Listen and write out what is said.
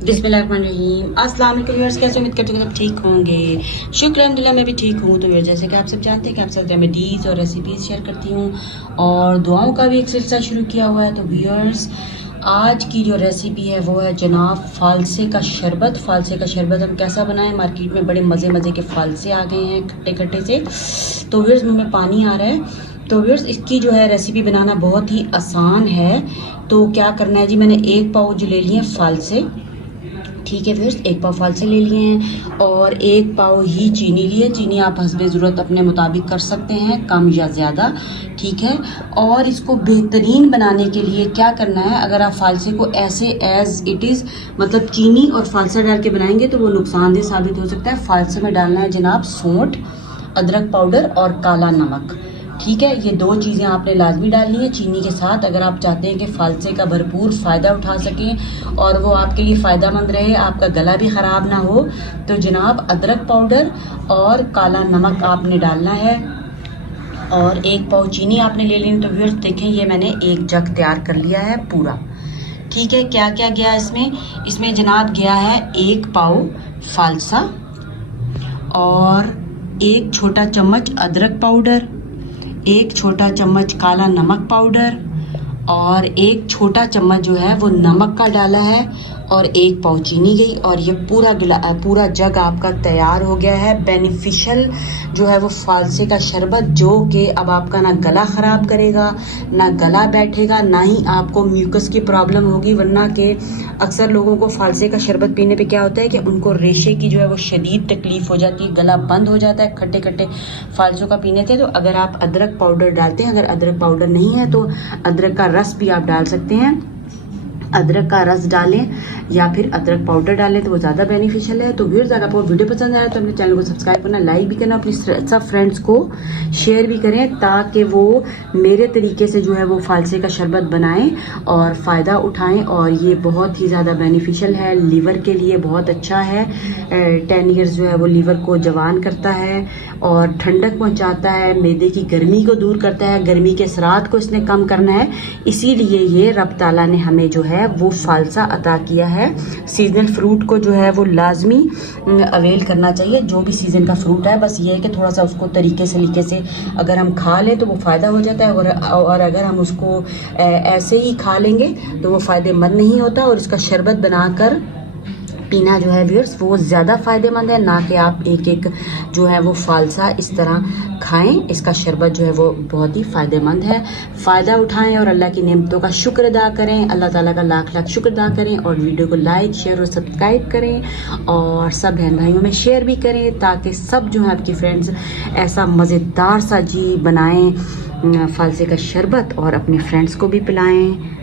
बिस्मिल्लाहिर्रहमानिर्रहीम। अस्सलाम वालेकुम व्यूअर्स, कैसे उम्मीद करती हूँ सब ठीक होंगे। शुक्र अल्हम्दुलिल्लाह मैं भी ठीक हूँ। तो व्यूअर्स, जैसे कि आप सब जानते हैं कि आप सब रेमेडीज़ और रेसिपीज़ शेयर करती हूँ और दुआओं का भी एक सिलसिला शुरू किया हुआ है। तो व्यूअर्स, आज की जो रेसिपी है वो है जनाब फालसे का शरबत। फालसे का शरबत हम कैसा बनाएं? मार्केट में बड़े मज़े मज़े के फालसे आ गए हैं खट्टे खट्टे से। तो व्यूअर्स, मुँह में पानी आ रहा है। तो व्यूअर्स, इसकी जो है रेसिपी बनाना बहुत ही आसान है। तो क्या करना है जी, मैंने एक पाव जो ले लिए फालसे, ठीक है व्यूअर्स, एक पाव फालसे ले लिए हैं और एक पाव ही चीनी लिए। चीनी आप हस्बे ज़रूरत अपने मुताबिक कर सकते हैं, कम या ज़्यादा, ठीक है। और इसको बेहतरीन बनाने के लिए क्या करना है, अगर आप फालसे को ऐसे एज़ इट इज़ मतलब चीनी और फालसा डाल के बनाएंगे तो वो नुकसानदेह साबित हो सकता है। फालसे में डालना है जनाब सौंठ, अदरक पाउडर और काला नमक, ठीक है। ये दो चीज़ें आपने लाजमी डालनी है चीनी के साथ, अगर आप चाहते हैं कि फालसे का भरपूर फ़ायदा उठा सकें और वो आपके लिए फ़ायदेमंद रहे, आपका गला भी ख़राब ना हो। तो जनाब अदरक पाउडर और काला नमक आपने डालना है और एक पाव चीनी आपने ले लेनी। तो व्यूअर्स देखें, ये मैंने एक जग तैयार कर लिया है पूरा, ठीक है। क्या क्या गया इसमें जनाब गया है एक पाव फालसा और एक छोटा चम्मच अदरक पाउडर, एक छोटा चम्मच काला नमक पाउडर और एक छोटा चम्मच जो है वो नमक का डाला है और एक पाव चीनी गई। और ये पूरा जग आपका तैयार हो गया है। बेनिफिशियल जो है वो फालसे का शरबत, जो कि अब आपका ना गला ख़राब करेगा, ना गला बैठेगा, ना ही आपको म्यूकस की प्रॉब्लम होगी। वरना के अक्सर लोगों को फालसे का शरबत पीने पे क्या होता है कि उनको रेशे की जो है वो शदीद तकलीफ़ हो जाती है, गला बंद हो जाता है खट्टे खट्टे फालसों का पीने से। तो अगर आप अदरक पाउडर डालते हैं, अगर अदरक पाउडर नहीं है तो अदरक का रस भी आप डाल सकते हैं। अदरक का रस डालें या फिर अदरक पाउडर डालें तो वो ज़्यादा बेनिफिशियल है। तो व्यूअर्स, अगर आपको वीडियो पसंद आया तो अपने चैनल को सब्सक्राइब करना, लाइक भी करना, अपनी सब फ्रेंड्स को शेयर भी करें ताकि वो मेरे तरीके से जो है वो फालसे का शरबत बनाएं और फ़ायदा उठाएं। और ये बहुत ही ज़्यादा बेनिफिशियल है, लीवर के लिए बहुत अच्छा है। 10 ईयर्स जो है वो लीवर को जवान करता है और ठंडक पहुँचाता है, मैदे की गर्मी को दूर करता है, गर्मी के असरात को इसने कम करना है। इसीलिए ये रब ताला ने हमें जो है वो फालसा अता किया है। सीजनल फ्रूट को जो है वो लाजमी अवेल करना चाहिए, जो भी सीज़न का फ्रूट है। बस ये है कि थोड़ा सा उसको तरीके से अगर हम खा लें तो वो फ़ायदा हो जाता है और अगर हम उसको ऐसे ही खा लेंगे तो वो फ़ायदेमंद नहीं होता। और इसका शरबत बनाकर पीना जो है व्यूअर्स वो ज़्यादा फ़ायदेमंद है, ना कि आप एक एक जो है वो फालसा इस तरह खाएं। इसका शरबत जो है वो बहुत ही फ़ायदेमंद है। फ़ायदा उठाएं और अल्लाह की नेमतों का शुक्र अदा करें। अल्लाह ताला का लाख लाख शुक्र अदा करें और वीडियो को लाइक शेयर और सब्सक्राइब करें और सब बहन भाइयों में शेयर भी करें ताकि सब जो है आपकी फ्रेंड्स ऐसा मज़ेदार सा जी बनाएं फालसे का शरबत और अपने फ्रेंड्स को भी पिलाएं।